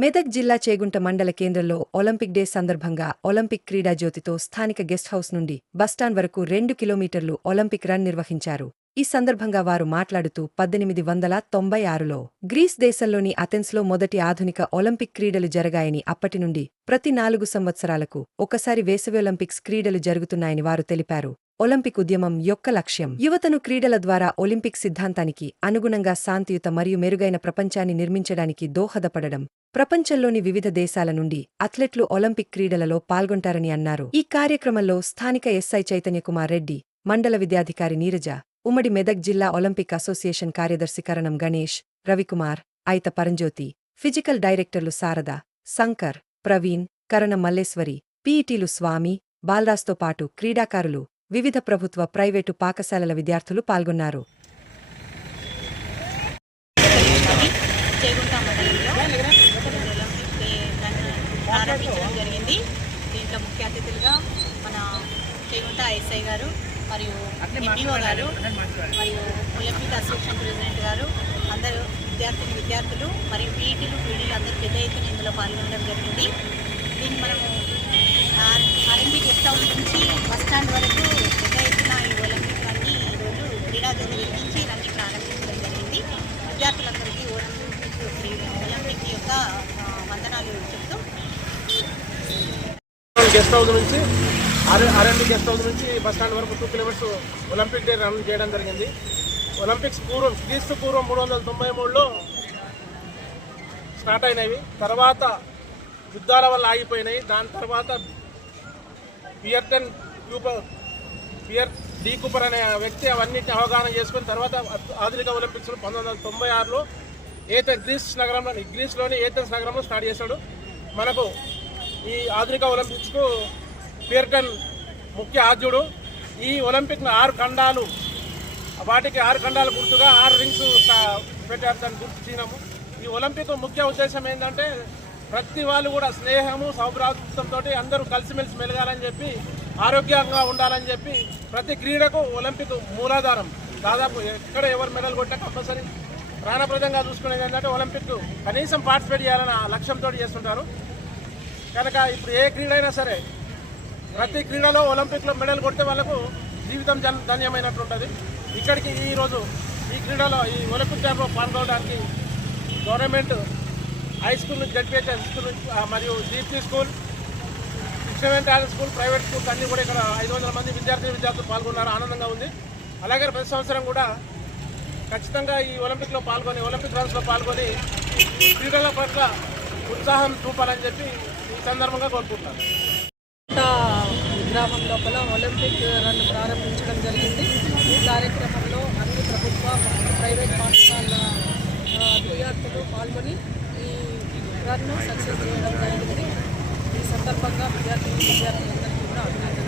మెదక్ జిల్లా చేగుంట మండల కేంద్రంలో ఒలింపిక్ డే సందర్భంగా ఒలింపిక్ క్రీడా జ్యోతితో స్థానిక గెస్ట్ హౌస్ నుండి బస్టాండ్ వరకు 2 కిలోమీటర్లు ఒలింపిక్ రన్ నిర్వహించారు. ఈ సందర్భంగా వారు మాట్లాడుతూ 1896లో గ్రీస్ దేశంలోని అథెన్స్లో మొదటి ఆధునిక ఒలింపిక్ క్రీడలు జరగాయని, అప్పటి నుండి ప్రతి 4 సంవత్సరాలకు ఒకసారి వేసవి ఒలింపిక్స్ క్రీడలు జరుగుతున్నాయని వారు తెలిపారు. ఒలింపిక్ ఉద్యమం యొక్క లక్ష్యం యువతను క్రీడల ద్వారా ఒలింపిక్ సిద్ధాంతానికి అనుగుణంగా శాంతియుత మరియు మెరుగైన ప్రపంచాన్ని నిర్మించడానికి దోహదపడడం. ప్రపంచంలోని వివిధ దేశాల నుండి అథ్లెట్లు ఒలింపిక్ క్రీడలలో పాల్గొంటారని అన్నారు. ఈ కార్యక్రమంలో స్థానిక ఎస్ఐ చైతన్యకుమార్ రెడ్డి, మండల విద్యాధికారి నీరజ, ఉమ్మడి మెదక్ జిల్లా ఒలింపిక్ అసోసియేషన్ కార్యదర్శి కరణం గణేష్, రవికుమార్, ఐత పరంజ్యోతి, ఫిజికల్ డైరెక్టర్లు శారద, శంకర్, ప్రవీణ్, కరణం మల్లేశ్వరి, పీఈటీలు స్వామి, బాల్రాజ్తో పాటు క్రీడాకారులు, వివిధ ప్రభుత్వ, ప్రైవేటు పాఠశాలల విద్యార్థులు పాల్గొన్నారు. చేగుంట మండలంలో ఒలింపిక్ డే ప్రారంభించడం జరిగింది. దీంట్లో ముఖ్య అతిథులుగా మన చేగుంట ఎస్ఐ గారు మరియు ఎంపీఓ గారు మరియు ఒలింపిక్ అసోసియేషన్ ప్రెసిడెంట్ గారు, అందరూ విద్యార్థులు మరియు పీఈటీలు అందరూ పెద్ద ఎత్తున ఇందులో పాల్గొనడం జరిగింది. దీన్ని మనము ఆర్ఎంపీ గెస్ట్ హౌస్ నుంచి బస్టాండ్ వరకు పెద్ద ఎత్తున ఈ ఒలింపిక్ రన్ని ఈరోజు క్రీడా జ్యోతి వెలిగించి రన్ని ప్రారంభించడం జరిగింది. విద్యార్థులందరికీ ఒలింపిక్ యొక్క వందనాలు చెప్తూ గెస్ట్ హౌస్ నుంచి ఆర్ఎంపీ గెస్ట్ హౌస్ నుంచి బస్టాండ్ వరకు 2 కిలోమీటర్స్ ఒలింపిక్ డే రన్ చేయడం జరిగింది. ఒలింపిక్స్ క్రీస్తు పూర్వం 393లో స్టార్ట్ అయినవి. తర్వాత యుద్ధాల వల్ల ఆగిపోయినాయి. దాని తర్వాత పియర్ డి కూపర్ అనే వ్యక్తి అవన్నిటిని అవగాహన చేసుకుని తర్వాత ఆధునిక ఒలింపిక్స్ 1996లో గ్రీస్లోని ఏథెన్స్ నగరంలో స్టార్ట్ చేశాడు. మనకు ఈ ఆధునిక ఒలింపిక్స్కు పియర్టన్ ముఖ్య ఆద్యుడు. ఈ ఒలింపిక్ను 6 ఖండాలు, వాటికి 6 ఖండాలు గుర్తుగా 6 రింగ్స్ పెట్టారు, దాన్ని గుర్తించినాము. ఈ ఒలింపిక్ ముఖ్య ఉద్దేశం ఏంటంటే ప్రతి వాళ్ళు కూడా స్నేహము, సౌభ్రాతృత్వంతో అందరూ కలిసిమెలిసి మెలగాలని చెప్పి, ఆరోగ్యంగా ఉండాలని చెప్పి, ప్రతి క్రీడకు ఒలింపిక్ మూలాధారం. దాదాపు ఎక్కడ ఎవరు మెడల్ కొట్టా కంపల్సరీ ప్రాణప్రదంగా చూసుకునేది ఏంటంటే ఒలింపిక్ కనీసం పార్టిసిపేట్ చేయాలని లక్ష్యంతో చేస్తుంటారు. కనుక ఇప్పుడు ఏ క్రీడ అయినా సరే ప్రతి క్రీడలో ఒలింపిక్లో మెడల్ కొడితే వాళ్ళకు జీవితం ధన్యమైనట్టు ఉంటుంది. ఇక్కడికి ఈరోజు ఈ క్రీడలో ఈ ఒలింపిక్ టైంలో పాల్గొనడానికి గవర్నమెంట్ హై స్కూల్ నుంచి, జడ్పీహెచ్ హై స్కూల్ నుంచి మరియు GP school, talent school, private schools అన్నీ కూడా ఇక్కడ 500 మంది విద్యార్థులు పాల్గొన్నారు. ఆనందంగా ఉంది. అలాగే ప్రతి సంవత్సరం కూడా ఖచ్చితంగా ఈ ఒలింపిక్లో పాల్గొని, ఒలింపిక్ రన్స్లో పాల్గొని క్రీడల పట్ల ఉత్సాహం చూపాలని చెప్పి ఈ సందర్భంగా కోరుకుంటున్నాను. గ్రామం లోపల ఒలింపిక్ రన్ ప్రారంభించడం జరిగింది. ఈ కార్యక్రమంలో అన్ని ప్రభుత్వ, ప్రైవేట్ పాఠశాలల విద్యార్థులు పాల్గొని ఈ రన్ను సక్సెస్ చేయడం జరిగింది. ఈ సందర్భంగా విద్యార్థులందరికీ కూడా అభినందనలు.